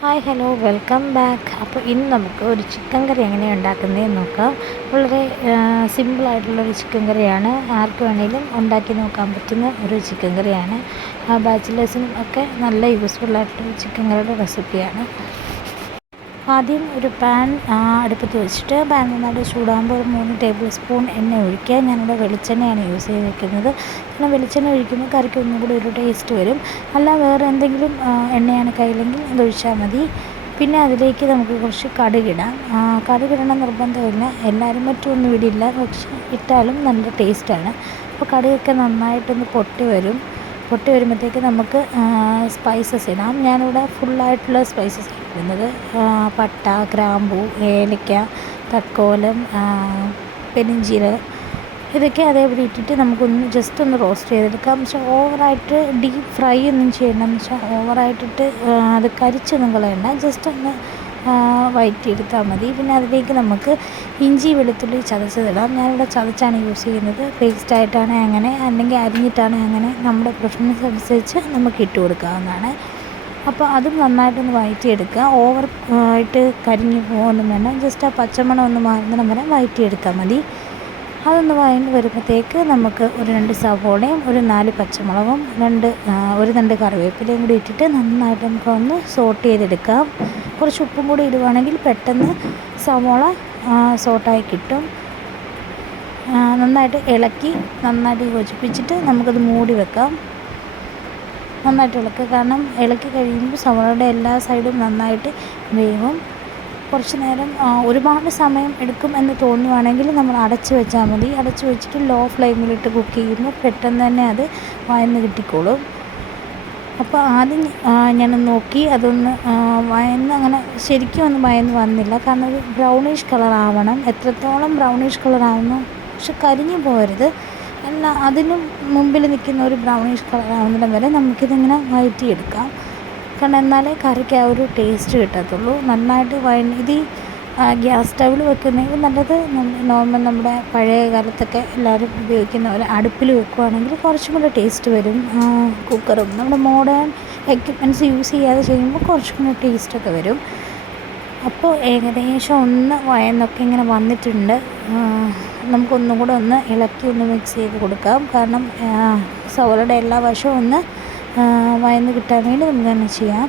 Hi hello welcome back അപ്പോൾ ഇന്ന് നമുക്ക് ഒരു ചിക്കൻ കറി എങ്ങനെയാണ് ഉണ്ടാക്കുന്നതെന്ന് നോക്കാം. വളരെ സിമ്പിളായിട്ടുള്ളൊരു ചിക്കൻ കറിയാണ് ആർക്ക് വേണമെങ്കിലും ഉണ്ടാക്കി നോക്കാൻ പറ്റുന്ന ഒരു ചിക്കൻ കറിയാണ് ബാച്ചിലേഴ്സിനും ഒക്കെ നല്ല യൂസ്ഫുള്ളായിട്ടുള്ള ചിക്കൻ കറിയുടെ റെസിപ്പിയാണ് ആദ്യം ഒരു പാൻ അടുപ്പത്ത് വെച്ചിട്ട് പാൻ നന്നായിട്ട് ചൂടാകുമ്പോൾ ഒരു മൂന്ന് ടേബിൾ സ്പൂൺ എണ്ണ ഒഴിക്കുക. ഞാനിവിടെ വെളിച്ചെണ്ണയാണ് യൂസ് ചെയ്തിരിക്കുന്നത് കാരണം വെളിച്ചെണ്ണ ഒഴിക്കുമ്പോൾ കറിക്ക് ഒന്നും കൂടി ഒരു ടേസ്റ്റ് വരും. അല്ല വേറെ എന്തെങ്കിലും എണ്ണയാണ് കയ്യിലെങ്കിൽ അതൊഴിച്ചാൽ മതി. പിന്നെ അതിലേക്ക് നമുക്ക് കുറച്ച് കടുകിടാം കടുകിടണം നിർബന്ധമില്ല. എല്ലാവരും മറ്റൊന്നും ഇടില്ല പക്ഷെ ഇട്ടാലും നല്ല ടേസ്റ്റാണ് അപ്പോൾ കടുകൊക്കെ നന്നായിട്ടൊന്ന് പൊട്ടി വരും. പൊട്ടി വരുമ്പോഴത്തേക്ക് നമുക്ക് സ്പൈസസ് ഇടാം. ഞാനിവിടെ ഫുള്ളായിട്ടുള്ള സ്പൈസസ് ഇടുന്നത് പട്ട ഗ്രാമ്പൂ ഏലക്ക തക്കോലം പെരിഞ്ചീരകം ഇതൊക്കെ അതേപോലെ ഇട്ടിട്ട് നമുക്കൊന്ന് ജസ്റ്റ് ഒന്ന് റോസ്റ്റ് ചെയ്തെടുക്കാം. പക്ഷേ ഓവറായിട്ട് ഡീപ്പ് ഫ്രൈ ഒന്നും ചെയ്യണം എന്ന് വെച്ചാൽ ഓവറായിട്ടിട്ട് അത് കരിച്ചൊന്നും കളയണ്ട. ജസ്റ്റ് ഒന്ന് വഴറ്റിയെടുത്താൽ മതി. പിന്നെ അതിലേക്ക് നമുക്ക് ഇഞ്ചി വെളുത്തുള്ളി ചതച്ചതിടാം ഞാനിവിടെ ചതച്ചാണ് യൂസ് ചെയ്യുന്നത്. പേസ്റ്റായിട്ടാണ് അങ്ങനെ അല്ലെങ്കിൽ അരിഞ്ഞിട്ടാണ് അങ്ങനെ നമ്മുടെ പ്രിഫറൻസ് അനുസരിച്ച് നമുക്ക് ഇട്ട് കൊടുക്കാവുന്നതാണ്. അപ്പോൾ അതും നന്നായിട്ടൊന്ന് വഴറ്റിയെടുക്കുക ഓവർ ആയിട്ട് കരിഞ്ഞു പോകുമൊന്നും വേണ്ട. ജസ്റ്റ് ആ പച്ചമണം ഒന്ന് മാറുന്നിടം വരെ വഴറ്റിയെടുത്താൽ മതി. അതൊന്ന് വഴങ്ങി വരുമ്പോഴത്തേക്ക് നമുക്ക് ഒരു രണ്ട് സവോളയും ഒരു നാല് പച്ചമുളകും രണ്ട് ഒരു രണ്ട് കറിവേപ്പിലയും കൂടി ഇട്ടിട്ട് നന്നായിട്ട് നമുക്ക് ഒന്ന് സോട്ട് ചെയ്തെടുക്കാം. കുറച്ച് ഉപ്പും കൂടി ഇടുവാണെങ്കിൽ പെട്ടെന്ന് സവോള സോട്ടായി കിട്ടും. നന്നായിട്ട് ഇളക്കി നന്നായിട്ട് യോജിപ്പിച്ചിട്ട് നമുക്കത് മൂടി വെക്കാം. നന്നായിട്ട് ഇളക്കുക കാരണം ഇളക്കി കഴിയുമ്പോൾ സവോളയുടെ എല്ലാ സൈഡും നന്നായിട്ട് വേവും. കുറച്ച് നേരം ഒരുപാട് സമയം എടുക്കും എന്ന് തോന്നുവാണെങ്കിൽ നമ്മൾ അടച്ച് വെച്ചാൽ മതി. അടച്ച് വെച്ചിട്ട് ലോ ഫ്ലെയിമിലിട്ട് കുക്ക് ചെയ്യുമ്പോൾ പെട്ടെന്ന് തന്നെ അത് വയന്ന് കിട്ടിക്കോളും. അപ്പോൾ ആദ്യം ഞാൻ നോക്കി അതൊന്ന് വയന്ന് അങ്ങനെ ശരിക്കും ഒന്ന് വയന്ന് വന്നില്ല. കാരണം ഒരു ബ്രൗണിഷ് കളർ എത്രത്തോളം ബ്രൗണിഷ് കളർ ആവുന്നു പക്ഷെ കരിഞ്ഞു പോകരുത്. അല്ല അതിന് മുമ്പിൽ നിൽക്കുന്ന ഒരു ബ്രൗണിഷ് കളർ ആവുന്നിടം വരെ നമുക്കിതിങ്ങനെ വഴറ്റിയെടുക്കാം. കാരണം എന്നാലേ കറിക്ക് ആ ഒരു ടേസ്റ്റ് കിട്ടത്തുള്ളൂ. നന്നായിട്ട് വഴ ഇത് ഗ്യാസ് സ്റ്റവിൽ വെക്കുന്നതെങ്കിൽ നല്ലത് നോർമൽ നമ്മുടെ പഴയ കാലത്തൊക്കെ എല്ലാവരും ഉപയോഗിക്കുന്ന ഒരു അടുപ്പിൽ വെക്കുകയാണെങ്കിൽ കുറച്ചും കൂടെ ടേസ്റ്റ് വരും. കുക്കറും നമ്മുടെ മോഡേൺ എക്യുപ്മെന്റ്സ് യൂസ് ചെയ്യാതെ ചെയ്യുമ്പോൾ കുറച്ചും കൂടെ ടേസ്റ്റൊക്കെ വരും. അപ്പോൾ ഏകദേശം ഒന്ന് വയന്നൊക്കെ ഇങ്ങനെ വന്നിട്ടുണ്ട്. നമുക്കൊന്നും കൂടെ ഒന്ന് ഇളക്കി ഒന്ന് മിക്സ് ചെയ്ത് കൊടുക്കാം. കാരണം സവോളയുടെ എല്ലാ വശവും ഒന്ന് വയന്ന് കിട്ടാൻ വേണ്ടി നമുക്ക് തന്നെ ചെയ്യാം.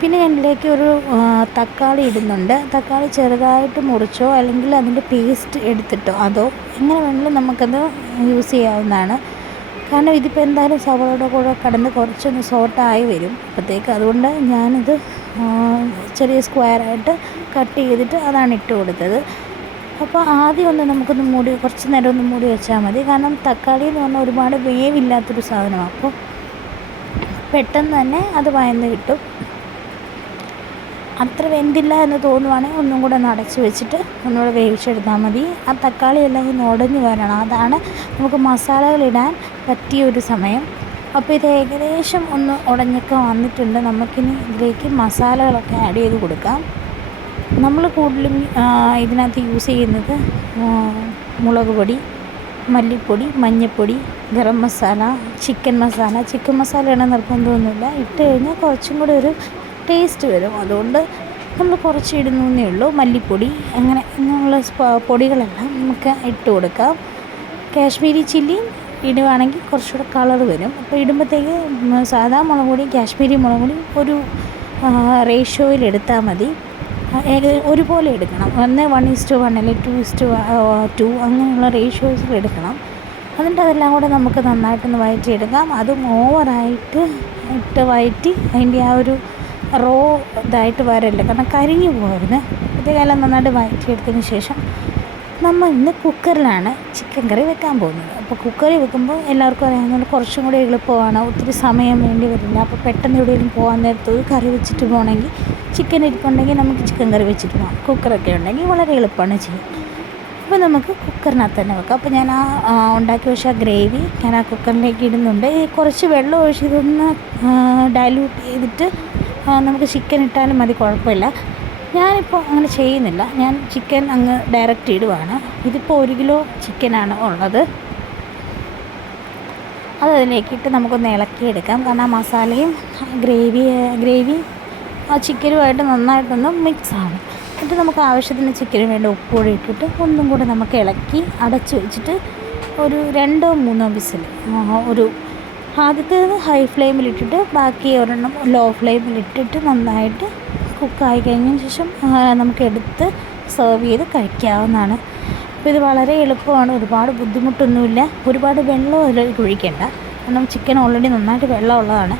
പിന്നെ ഇതിലേക്ക് ഒരു തക്കാളി ഇടുന്നുണ്ട്. തക്കാളി ചെറുതായിട്ട് മുറിച്ചോ അല്ലെങ്കിൽ അതിന്റെ പേസ്റ്റ് എടുത്തിട്ടോ അതോ എങ്ങനെ വേണമെങ്കിലും നമുക്കത് യൂസ് ചെയ്യാവുന്നതാണ്. കാരണം ഇതിപ്പോൾ എന്തായാലും സവോളയുടെ കൂടെ കടന്ന് കുറച്ചൊന്ന് സോട്ടായി വരും. അപ്പോഴത്തേക്ക് അതുകൊണ്ട് ഞാനിത് ചെറിയ സ്ക്വയറായിട്ട് കട്ട് ചെയ്തിട്ട് അതാണ് ഇട്ട് കൊടുത്തത്. അപ്പോൾ ആദ്യം ഒന്ന് നമുക്കൊന്ന് മൂടി കുറച്ച് നേരം ഒന്ന് മൂടി വെച്ചാൽ മതി. കാരണം തക്കാളി എന്ന് പറഞ്ഞാൽ ഒരുപാട് വേവില്ലാത്തൊരു സാധനമാണ് അപ്പോൾ പെട്ടെന്ന് തന്നെ അത് വയന്ന് കിട്ടും. അത്ര വെന്തില്ല എന്ന് തോന്നുവാണെങ്കിൽ ഒന്നും കൂടെ ഒന്ന് അടച്ച് വെച്ചിട്ട് ഒന്നുകൂടെ വേവിച്ചെടുത്താൽ മതി. ആ തക്കാളി എല്ലാം ഒന്ന് ഉടഞ്ഞ് വരണം. അതാണ് നമുക്ക് മസാലകളിടാൻ പറ്റിയ ഒരു സമയം. അപ്പോൾ ഇത് ഏകദേശം ഒന്ന് ഉടഞ്ഞൊക്കെ വന്നിട്ടുണ്ട്. നമുക്കിനി ഇതിലേക്ക് മസാലകളൊക്കെ ആഡ് ചെയ്ത് കൊടുക്കാം. നമ്മൾ കൂടുതലും ഇതിനകത്ത് യൂസ് ചെയ്യുന്നത് മുളക് പൊടി മല്ലിപ്പൊടി മഞ്ഞൾപ്പൊടി ഗരം മസാല ചിക്കൻ മസാല. ചിക്കൻ മസാലയാണ് നിർബന്ധമൊന്നുമില്ല. ഇട്ട് കഴിഞ്ഞാൽ കുറച്ചും കൂടി ഒരു ടേസ്റ്റ് വരും. അതുകൊണ്ട് നമ്മൾ കുറച്ച് ഇടുന്നേ ഉള്ളൂ. മല്ലിപ്പൊടി അങ്ങനെ അങ്ങനെയുള്ള പൊടികളെല്ലാം നമുക്ക് ഇട്ട് കൊടുക്കാം. കാശ്മീരി ചില്ലി ഇടുവാണെങ്കിൽ കുറച്ചുകൂടെ കളർ വരും. അപ്പോൾ ഇടുമ്പോഴത്തേക്ക് സാധാ മുളക് പൊടിയും കാശ്മീരി മുളക് പൊടിയും ഒരു റേഷ്യോയിൽ എടുത്താൽ മതി. ഒരുപോലെ എടുക്കണം. ഒന്ന് വൺ ഇസ്റ്റു വൺ അല്ലെങ്കിൽ ടു ഇസ്റ്റു ടു അങ്ങനെയുള്ള റേഷ്യോസിൽ എടുക്കണം. എന്നിട്ട് അതെല്ലാം കൂടെ നമുക്ക് നന്നായിട്ടൊന്ന് വഴറ്റിയെടുക്കാം. അതും ഓവറായിട്ട് ഇട്ട് വഴറ്റി അതിന്റെ ആ ഒരു റോ ഇതായിട്ട് വരല്ല. കാരണം കരിഞ്ഞു പോകരുത്. ഇതേകാലം നന്നായിട്ട് വഴറ്റിയെടുത്തതിന് ശേഷം നമ്മൾ ഇന്ന് കുക്കറിലാണ് ചിക്കൻ കറി വെക്കാൻ പോകുന്നത്. അപ്പോൾ കുക്കറിൽ വെക്കുമ്പോൾ എല്ലാവർക്കും അറിയാവുന്ന കുറച്ചും കൂടി എളുപ്പമാണ്. ഒത്തിരി സമയം വേണ്ടി വരില്ല. അപ്പോൾ പെട്ടെന്ന് എവിടെയെങ്കിലും പോകാൻ നേരത്ത് ഒരു കറി വെച്ചിട്ട് പോകണമെങ്കിൽ ചിക്കൻ ഇരിപ്പുണ്ടെങ്കിൽ നമുക്ക് ചിക്കൻ കറി വെച്ചിട്ട് പോകാം. കുക്കറൊക്കെ ഉണ്ടെങ്കിൽ വളരെ എളുപ്പമാണ് ചെയ്യാം അപ്പോൾ നമുക്ക് കുക്കറിനകത്ത് തന്നെ വെക്കാം. അപ്പോൾ ഞാൻ ആ ഉണ്ടാക്കി വെച്ച ഗ്രേവി ഞാൻ ആ കുക്കറിലേക്ക് ഇടുന്നുണ്ട്. കുറച്ച് വെള്ളം ഒഴിച്ച് ഇതൊന്ന് ചെയ്തിട്ട് നമുക്ക് ചിക്കൻ ഇട്ടാലും മതി കുഴപ്പമില്ല. ഞാനിപ്പോൾ അങ്ങനെ ചെയ്യുന്നില്ല. ഞാൻ ചിക്കൻ അങ്ങ് ഡയറക്റ്റ് ഇടുവാണ്. ഇതിപ്പോൾ ഒരു കിലോ ചിക്കനാണ് ഉള്ളത്. അതതിലേക്കിട്ട് നമുക്കൊന്ന് ഇളക്കിയെടുക്കാം. കാരണം മസാലയും ഗ്രേവി ഗ്രേവി ആ ചിക്കനുമായിട്ട് നന്നായിട്ടൊന്ന് മിക്സ് എന്നിട്ട് നമുക്ക് ആവശ്യത്തിന് ചിക്കന് വേണ്ട ഉപ്പുകൂടി ഇട്ടിട്ട് ഒന്നും കൂടി നമുക്ക് ഇളക്കി അടച്ച് വെച്ചിട്ട് ഒരു രണ്ടോ മൂന്നോ വിസിൽ ഒരു ആദ്യത്തേത് ഹൈ ഫ്ലെയിമിലിട്ടിട്ട് ബാക്കി ഒരെണ്ണം ലോ ഫ്ലെയിമിലിട്ടിട്ട് നന്നായിട്ട് കുക്കായി കഴിഞ്ഞതിന് ശേഷം നമുക്ക് എടുത്ത് സെർവ് ചെയ്ത് കഴിക്കാവുന്നതാണ്. അപ്പോൾ ഇത് വളരെ എളുപ്പമാണ് ഒരുപാട് ബുദ്ധിമുട്ടൊന്നുമില്ല. ഒരുപാട് വെള്ളം അതിലേക്ക് ഒഴിക്കേണ്ട. കാരണം ചിക്കൻ ഓൾറെഡി നന്നായിട്ട് വെള്ളമുള്ളതാണ്.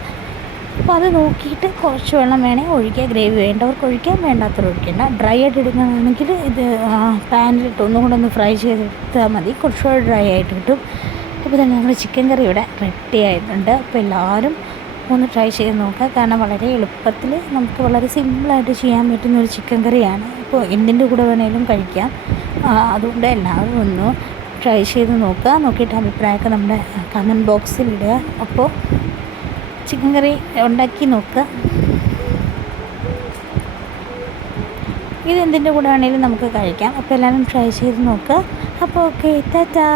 അപ്പോൾ അത് നോക്കിയിട്ട് കുറച്ച് വെള്ളം വേണേൽ ഒഴിക്കുക ഗ്രേവി വേണ്ടവർക്ക് ഒഴിക്കാം വേണ്ടാത്തവർ ഒഴിക്കേണ്ട. ഡ്രൈ ആയിട്ട് എടുക്കുകയാണെങ്കിൽ ഇത് പാനിലിട്ട് ഒന്നും കൂടെ ഒന്ന് ഫ്രൈ ചെയ്തെടുത്താൽ മതി. കുറച്ചുകൂടെ ഡ്രൈ ആയിട്ട് കിട്ടും. അപ്പോൾ തന്നെ നമ്മുടെ ചിക്കൻ കറി ഇവിടെ റെഡി ആയിട്ടുണ്ട്. അപ്പോൾ എല്ലാവരും ഒന്ന് ട്രൈ ചെയ്ത് നോക്കുക കാരണം വളരെ എളുപ്പത്തിൽ നമുക്ക് വളരെ സിമ്പിളായിട്ട് ചെയ്യാൻ പറ്റുന്ന ഒരു ചിക്കൻ കറിയാണ്. അപ്പോൾ എന്തിന്റെ കൂടെ വേണേലും കഴിക്കാം. അതുകൊണ്ട് എല്ലാവരും ഒന്ന് ട്രൈ ചെയ്ത് നോക്കുക. നോക്കിയിട്ട് അഭിപ്രായമൊക്കെ നമ്മുടെ കമന്റ് ബോക്സിൽ ഇടുക. അപ്പോൾ ചിക്കൻ കറി ഉണ്ടാക്കി നോക്കുക. ഇത് എന്തിന്റെ കൂടെ വേണേലും നമുക്ക് കഴിക്കാം. അപ്പോൾ എല്ലാവരും ട്രൈ ചെയ്ത് നോക്കുക. അപ്പോൾ ഓക്കെ ടാറ്റാ